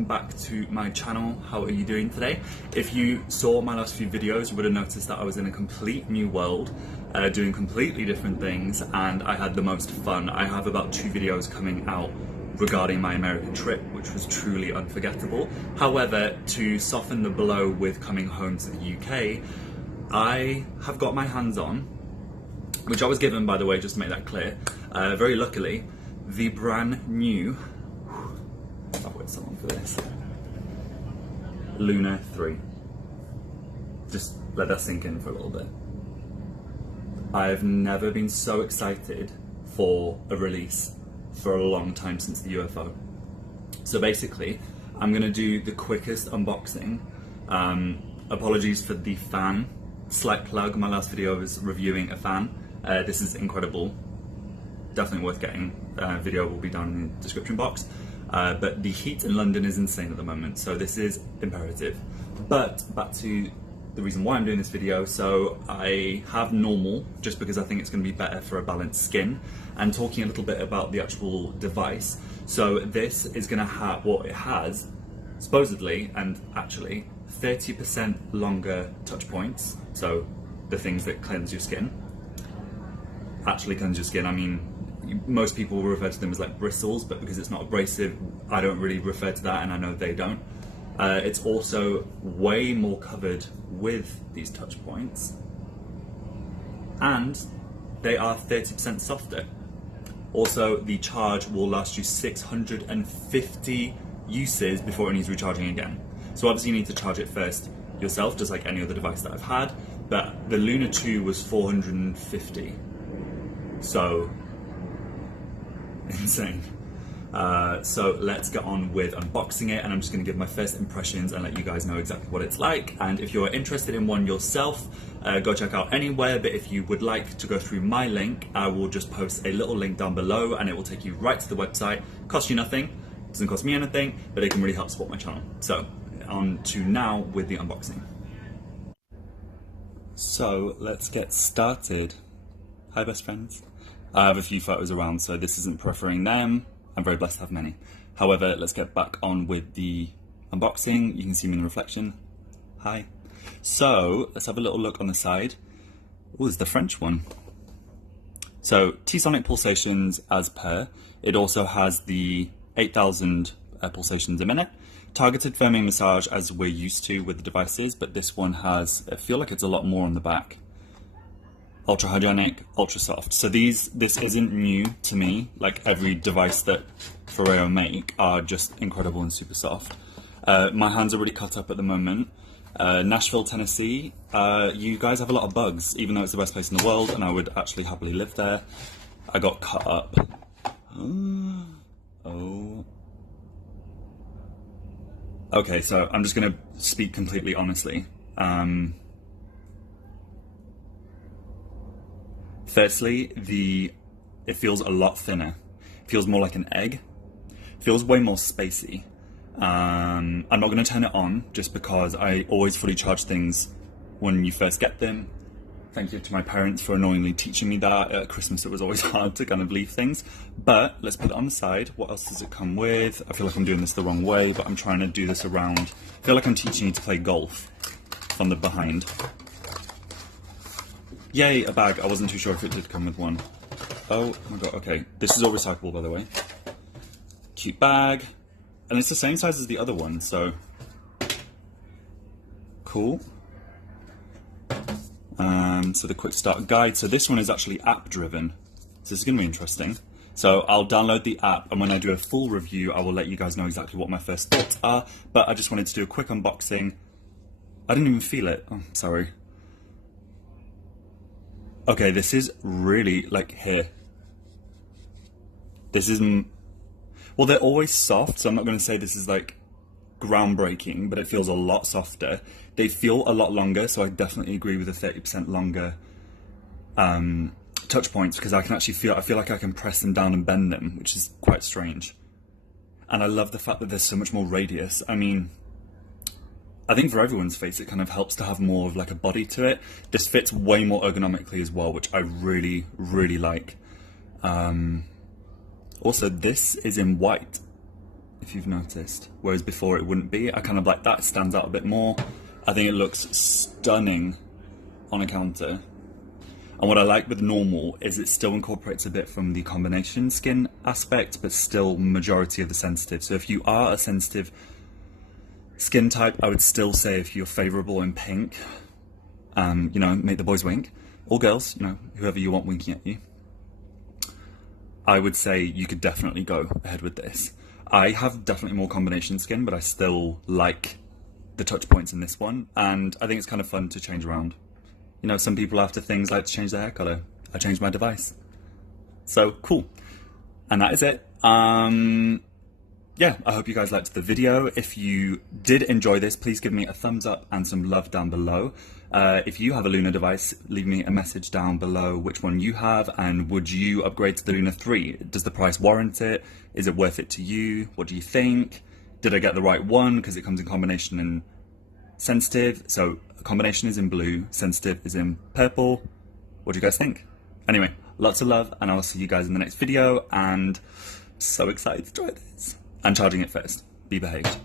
welcome back to my channel. How are you doing today? If you saw my last few videos, you would have noticed that I was in a complete new world, doing completely different things, and I had the most fun. I have about 2 videos coming out regarding my American trip, which was truly unforgettable. However, to soften the blow with coming home to the UK, I have got my hands on, which I was given, by the way, just to make that clear, very luckily, the brand new, I'll wait so long for this, Luna 3. Just let that sink in for a little bit. I've never been so excited for a release for a long time since the UFO. So basically, I'm gonna do the quickest unboxing. Apologies for the fan. Slight plug, my last video was reviewing a fan. This is incredible. Definitely worth getting. Video will be down in the description box. But the heat in London is insane at the moment, so this is imperative. But back to the reason why I'm doing this video. So I have normal, just because I think it's going to be better for a balanced skin, and talking a little bit about the actual device. So this is going to have, what it has, supposedly, and actually, 30% longer touch points. So the things that cleanse your skin. Actually cleanse your skin, I mean, most people will refer to them as like bristles, but because it's not abrasive, I don't really refer to that, and I know they don't. It's also way more covered with these touch points, and they are 30% softer. Also, the charge will last you 650 uses before it needs recharging again. So obviously you need to charge it first yourself, just like any other device that I've had, but the Luna 2 was 450. So insane. So let's get on with unboxing it, and I'm just going to give my first impressions and let you guys know exactly what it's like. And if you're interested in one yourself, go check out anywhere, but if you would like to go through my link, I will just post a little link down below and it will take you right to the website. Costs you nothing, doesn't cost me anything, but it can really help support my channel. So on to now with the unboxing. So let's get started. Hi best friends. I have a few photos around, so this isn't preferring them. I'm very blessed to have many. However, let's get back on with the unboxing. You can see me in the reflection. Hi. So let's have a little look on the side. Oh, there's the French one. So T-sonic pulsations as per. It also has the 8,000 pulsations a minute. Targeted firming massage as we're used to with the devices, but this one has, I feel like it's a lot more on the back. Ultra hygienic, ultra soft. So this isn't new to me. Like every device that Foreo make are just incredible and super soft. My hands are really cut up at the moment. Nashville, Tennessee. You guys have a lot of bugs, even though it's the best place in the world, and I would actually happily live there. I got cut up. Oh. Okay, so I'm just gonna speak completely honestly. Firstly, it feels a lot thinner. It feels more like an egg. It feels way more spacey. I'm not going to turn it on just because I always fully charge things when you first get them. Thank you to my parents for annoyingly teaching me that. At Christmas it was always hard to kind of leave things. But let's put it on the side. What else does it come with? I feel like I'm doing this the wrong way, but I'm trying to do this around. I feel like I'm teaching you to play golf from the behind. Yay, a bag. I wasn't too sure if it did come with one. Oh my god, okay. This is all recyclable, by the way. Cute bag. And it's the same size as the other one, so... Cool. So the quick start guide. So this one is actually app-driven. So this is going to be interesting. So I'll download the app, and when I do a full review, I will let you guys know exactly what my first thoughts are. But I just wanted to do a quick unboxing. I didn't even feel it. Oh, sorry. Okay, this is really, like, here. This isn't... Well, they're always soft, so I'm not going to say this is, like, groundbreaking, but it feels a lot softer. They feel a lot longer, so I definitely agree with the 30% longer touch points, because I feel like I can press them down and bend them, which is quite strange. And I love the fact that there's so much more radius. I mean... I think for everyone's face, it kind of helps to have more of like a body to it. This fits way more ergonomically as well, which I really, really like. Also, this is in white. if you've noticed, whereas before it wouldn't be. I kind of like that, stands out a bit more. I think it looks stunning on a counter. And what I like with normal is it still incorporates a bit from the combination skin aspect, but still majority of the sensitive. So if you are a sensitive skin type, I would still say if you're favourable in pink, you know, make the boys wink, or girls, you know, whoever you want winking at you, I would say you could definitely go ahead with this. I have definitely more combination skin, but I still like the touch points in this one, and I think it's kind of fun to change around. You know, some people after things like to change their hair colour. I changed my device. So, cool. And that is it. Yeah, I hope you guys liked the video. If you did enjoy this, please give me a thumbs up and some love down below. If you have a Luna device, leave me a message down below which one you have, and would you upgrade to the Luna 3? Does the price warrant it? Is it worth it to you? What do you think? Did I get the right one? Because it comes in combination and sensitive. So combination is in blue, sensitive is in purple. What do you guys think? Anyway, lots of love, and I'll see you guys in the next video, and so excited to try this. I'm charging it first. Be behaved.